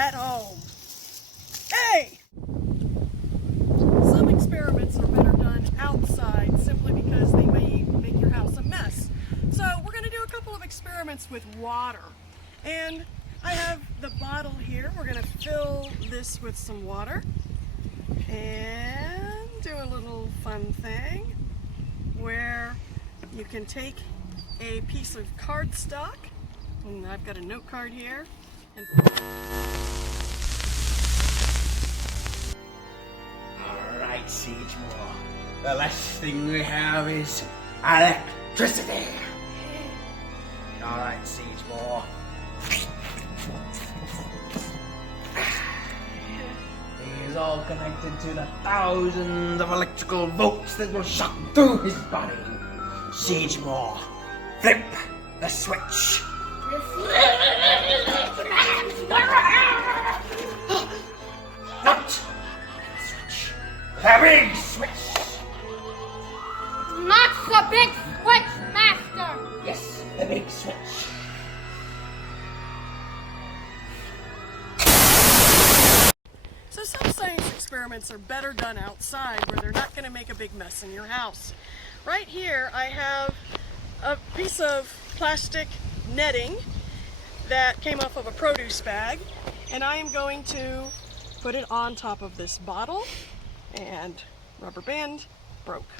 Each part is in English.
at home. Hey! Some experiments are better done outside simply because they may make your house a mess. So we're going to do a couple of experiments with water. And I have the bottle here. We're going to fill this with some water and do a little fun thing where you can take a piece of cardstock, and I've got a note card here, and Alright, Sagemore. The last thing we have is electricity. Alright, Sagemore. He's all connected to the thousands of electrical volts that will shock through his body. Sagemore, flip the switch. What? Switch. The big switch. Not the big switch, Master! Yes, the big switch. so some science experiments are better done outside where they're not going to make a big mess in your house. Right here I have a piece of plastic netting that came off of a produce bag, and I am going to put it on top of this bottle, and rubber band broke,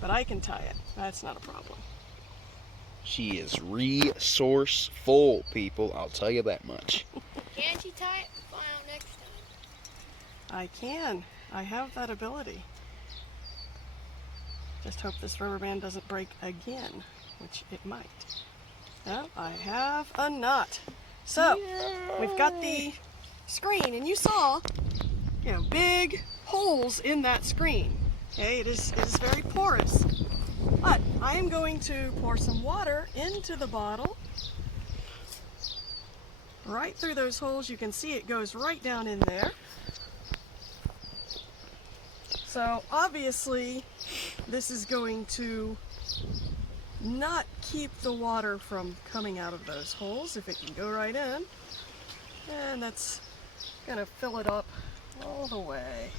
but I can tie it. That's not a problem. She is resourceful, people. I'll tell you that much. Can't you tie it? Find out next time. I can. I have that ability. Just hope this rubber band doesn't break again, which it might. Well, I have a knot. So, we've got the screen, and you saw, big holes in that screen. Okay, it is very porous. But I am going to pour some water into the bottle. Right through those holes, you can see it goes right down in there. So obviously, this is going to not keep the water from coming out of those holes if it can go right in. And that's going to fill it up all the way.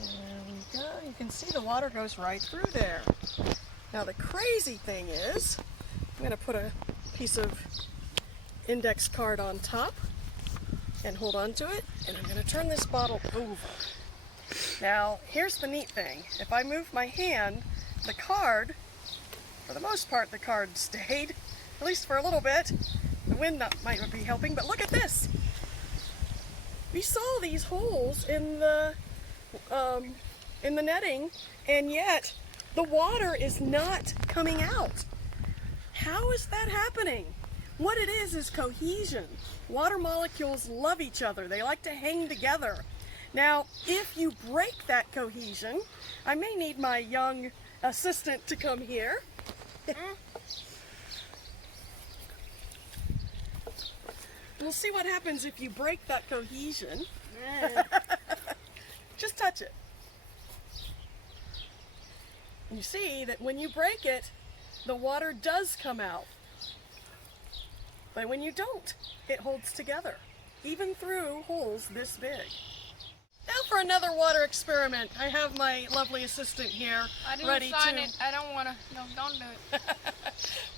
There we go. You can see the water goes right through there. Now the crazy thing is, I'm going to put a piece of index card on top and hold on to it, and I'm going to turn this bottle over. Now, here's the neat thing. If I move my hand, the card, for the most part, the card stayed, at least for a little bit. The wind might not be helping, but look at this. We saw these holes in the netting, and yet the water is not coming out. How is that happening? What it is cohesion. Water molecules love each other. They like to hang together. Now, if you break that cohesion, I may need my young assistant to come here. We'll see what happens if you break that cohesion. Just touch it. You see that when you break it, the water does come out. But when you don't, it holds together, even through holes this big. Now for another water experiment. I have my lovely assistant here ready to... it. I don't want to. No, don't do it.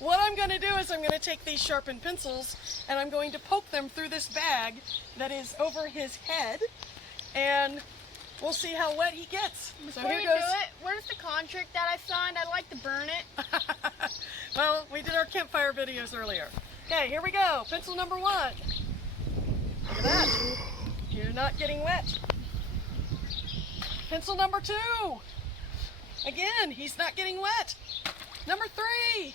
What I'm going to do is I'm going to take these sharpened pencils and I'm going to poke them through this bag that is over his head, and we'll see how wet he gets. Before you do it, where's the contract that I signed? I'd like to burn it. Well, we did our campfire videos earlier. Okay, here we go. Pencil number 1. Look at that. You're not getting wet. Pencil number 2. Again, he's not getting wet. Number 3.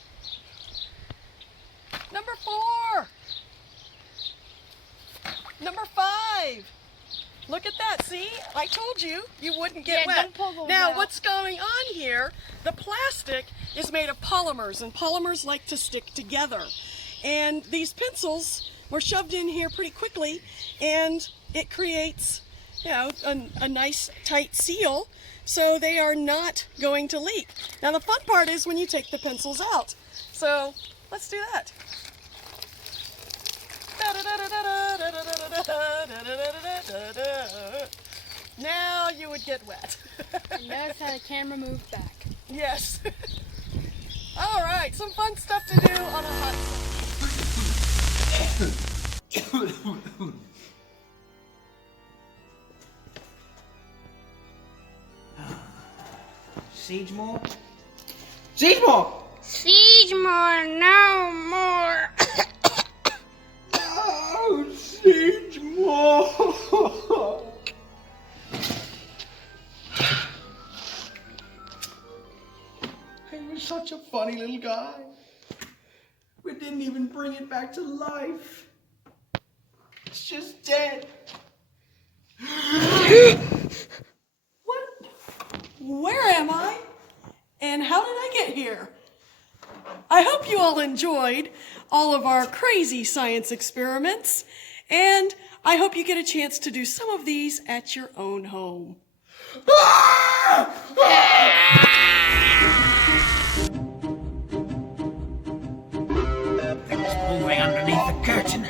Number 4. Number 5. Look at that, see? I told you, you wouldn't get wet. Don't pull those now, out. what's going on here, the plastic is made of polymers, and polymers like to stick together. And these pencils were shoved in here pretty quickly, and it creates, a nice tight seal, so they are not going to leak. Now, the fun part is when you take the pencils out. So, Let's do that. Now you would get wet. And notice how the camera moved back. Yes. All right, some fun stuff to do on a hot summer. Sagemore? Sagemore! Sagemore, no more. Oh, Sagemore! He was such a funny little guy. We didn't even bring it back to life. It's just dead. What? Where am I? And how did I get here? I hope you all enjoyed all of our crazy science experiments, and I hope you get a chance to do some of these at your own home. Things moving underneath the curtain.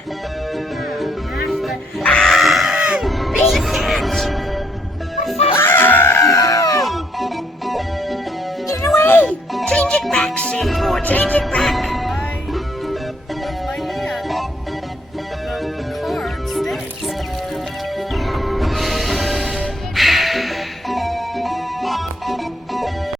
There's a cat! Get away! Change it back, Sid!